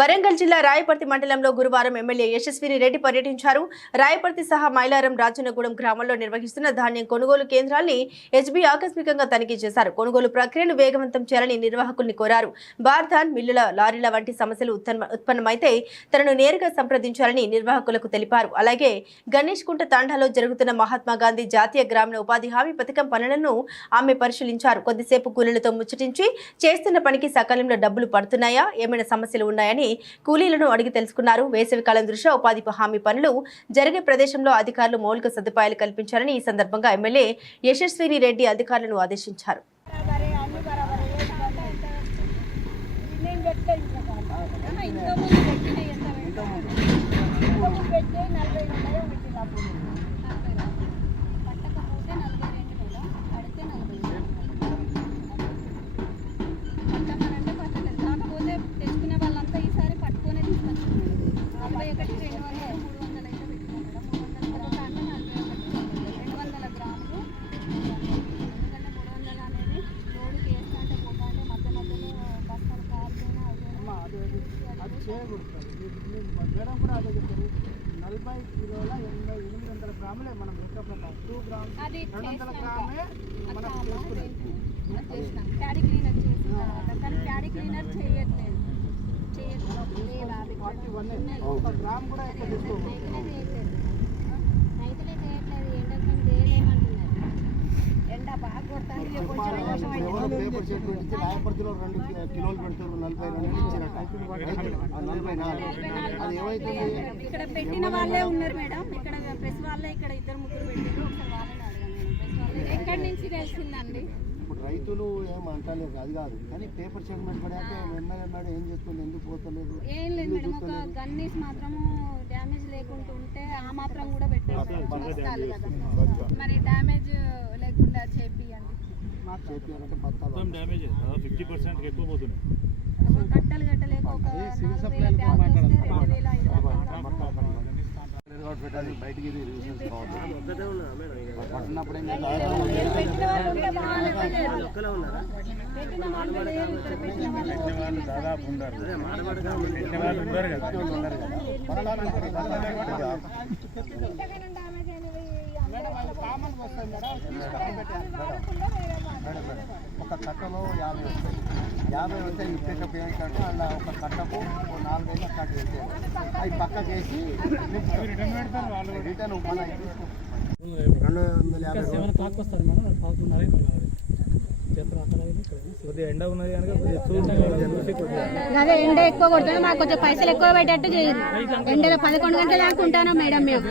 వరంగల్ జిల్లా రాయపర్తి మండలంలో గురువారం ఎమ్మెల్యే యశస్విని రెడ్డి పర్యటించారు. రాయపర్తి సహా మైలారం రాజనగూడెం గ్రామంలో నిర్వహిస్తున్న ధాన్యం కొనుగోలు కేంద్రాన్ని ఎస్బీ ఆకస్మికంగా తనిఖీ చేశారు. కొనుగోలు ప్రక్రియను వేగవంతం చేయాలని నిర్వాహకుల్ని కోరారు. బార్ధాన్ మిల్లుల లారీల వంటి సమస్యలు ఉత్పన్నమైతే తనను నేరుగా సంప్రదించాలని నిర్వాహకులకు తెలిపారు. అలాగే గణేష్ కుంట తాండాలో జరుగుతున్న మహాత్మా గాంధీ జాతీయ గ్రామీణ ఉపాధి హామీ పథకం పనులను ఆమె పరిశీలించారు. కొద్దిసేపు కూలీలతో ముచ్చటించి చేస్తున్న పనికి సకాలంలో డబ్బులు పడుతున్నాయా? ఏమైనా సమస్యలు ఉన్నాయని కూలీలను అడిగి తెలుసుకున్నారు. వేసవి కాలం దృష్ట్యా ఉపాధి హామీ పనులు జరిగే ప్రదేశంలో అధికారులు మౌలిక సదుపాయాలు కల్పించాలని ఈ సందర్భంగా ఎమ్మెల్యే యశస్విని రెడ్డి అధికారులను ఆదేశించారు. బరాబరే పెట్టినాయి బరాబరే ఏంటంటే నేను పెట్టలే ఇంట్లో కాదు ఇంట్లో ముందు పెట్టిన ఎంత ఇంట్లో ముందు పెట్టి నలభై ఉన్నాయో పెట్టిన అప్పుడు పట్టకపోతే నలభై రెండు మేడం పడితే నలభై పట్టమనంటే పట్టలేదు కాకపోతే తెచ్చుకునే వాళ్ళంతా ఈసారి పట్టుకొనే తీసుకొచ్చారు నలభై ఒకటి రెండు వందలు మూడు వందలు అయితే పెట్టినాం మేడం మూడు వందల తర్వాత అంటే నలభై ఒకటి రెండు వందల గ్రాములు ఎందుకంటే మూడు వందలు అనేది రోడ్డుకి వేస్తుంటే పోతాంటే మధ్య మధ్యలో బస్తాలు కారుతూనే అది చేయకూడదు మేడం కూడా అదే చెప్పారు నలభై కిలోల ఎనభై ఎనిమిది వందల గ్రాములే మనం లెక్క ప్రకారం టూ గ్రామ్స్ రెండు వందల గ్రామే మనం చేయట్లేదు చేయట్లేదు ఫార్టీ వన్ ఒక గ్రామ్ కూడా ఎక్కువ రాయపర్తిలో రెండు కిలోలు పెడతారు నలభై రెండు నలభై నాలుగు అది ఏమైతుంది ఇక్కడ పెట్టిన వాళ్ళే ఉన్నారు మేడం ఇక్కడ ప్రెస్ వాళ్ళే ఇక్కడ ఇద్దరు ముగ్గురు పెట్టారు ఎక్కడి నుంచి తెలిసిందండి ఇప్పుడు రైతులు ఏం అంటలేరు అది కాదు కానీ పేపర్ మీద పడాక ఎమ్మెల్యే మేడం ఏం చేస్తుంది ఎందుకు పోతలేదు ఏం లేదు మేడం ఒక గన్నీస్ మాత్రము డ్యామేజ్ లేకుండా ఉంటే ఆ మాత్రం కూడా పెట్టారు మరి డ్యామేజ్ లేకుండా మొత్తం డ్యామేజ్ ఫిఫ్టీ పర్సెంట్ ఎక్కువ పెట్టాలి బయటికి ఇది రివిజన్స్ కావాలి. పట్టినప్పుడు పెట్టిన వాళ్ళు దాదాపు ఉండరు పెట్టిన వాళ్ళు ఉండరు కదా. డ్యామేజ్ ఒక కట్టలో యాభై వస్తాయి. యాభై వస్తే ఇప్పేటప్పుడు ఏంటంటే అలా ఒక కట్టకు నాలుగైదు కట్ట వెళ్తాయి అవి పక్కకి వేసి రిటర్న్ పెడతారు వాళ్ళు రిటర్న్ మన రెండు వందల యాభై కొద్దిగా ఎండ ఉన్నది అదే ఎండ ఎక్కువ కొడుతుంది. మాకు కొంచెం పైసలు ఎక్కువ పెట్టేట్టు చేయండి ఎండలో పదకొండు గంటల దాకా ఉంటాను మేడం మేము.